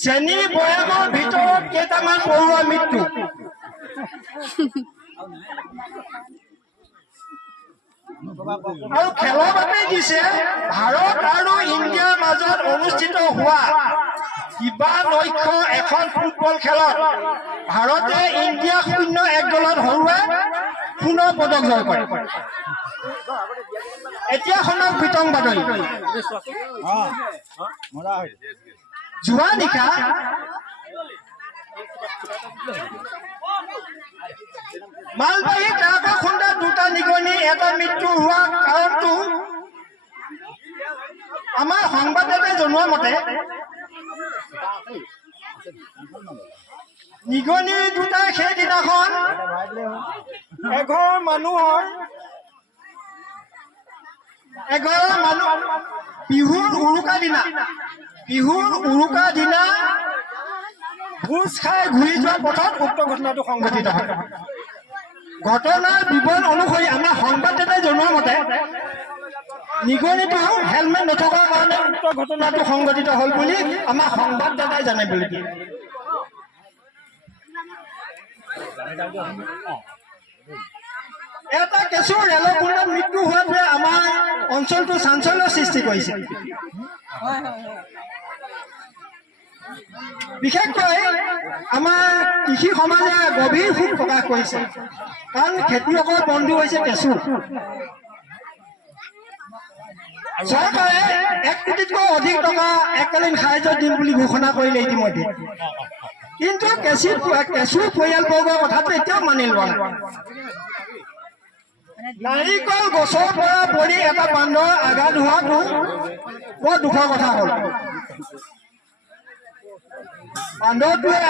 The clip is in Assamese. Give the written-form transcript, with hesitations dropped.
শ্ৰেণী বয়ামৰ ভিতৰত কেইটামান পঢ়ুৱা মৃত্যু আৰু খেলৰ বাবে দিছে ভাৰত আৰু ইণ্ডিয়াৰ মাজত অনুষ্ঠিত হোৱা কিবা লক্ষ্য এখন ফুটবল খেলত ভাৰতে ইণ্ডিয়া 0-1 দলত হৰুৱাই পুনৰ পদক জয় কৰে। এতিয়া শুনক বিতং বাতৰি। যোৱা নিশা মালবাহী ট্ৰাকৰ খুন্দাত 2টা নিগনি এটা মৃত্যু হোৱা কাৰণটো আমাৰ সংবাদদাতাই জনোৱা মতে নিগনি 2টা সেইদিনাখন এঘৰ মানুহৰ বিহুৰ উৰুকা দিনা ভোজ খাই ঘূৰি যোৱা পথত উক্ত ঘটনাটো সংঘটিত হয়। ঘটনাৰ বিৱৰণ অনুসৰি আমাৰ সংবাদদাতাই জনোৱা মতে নিগনিটো হেলমেট নথকাৰ কাৰণে উক্ত ঘটনাটো সংঘটিত হ'ল বুলি আমাৰ সংবাদদাতাই জানিবলৈ দিয়ে। এটা কেঁচুৰ ৰেলৰ খুন্দাত মৃত্যু হোৱাটোৱে আমাৰ অঞ্চলটো চাঞ্চল্যৰ সৃষ্টি কৰিছে। বিশেষকৈ আমাৰ কৃষি সমাজে গভীৰ শোক প্ৰকাশ কৰিছে, কাৰণ খেতিয়কৰ বন্ধু হৈছে কেঁচু। চৰকাৰে 1 কোটিতকৈ অধিক টকা এককালীন সাহায্য দিম বুলি ঘোষণা কৰিলে ইতিমধ্যে, কিন্তু কেঁচুৰ পৰিয়ালবৰ্গৰ কথাটো এতিয়াও মানি লোৱা নাই। নাৰিকল গছৰ পৰা পৰি এটা বান্দৰৰ আঘাত হোৱাটো বৰ দুখৰ কথা হ'ল। বান্দৰটোৱে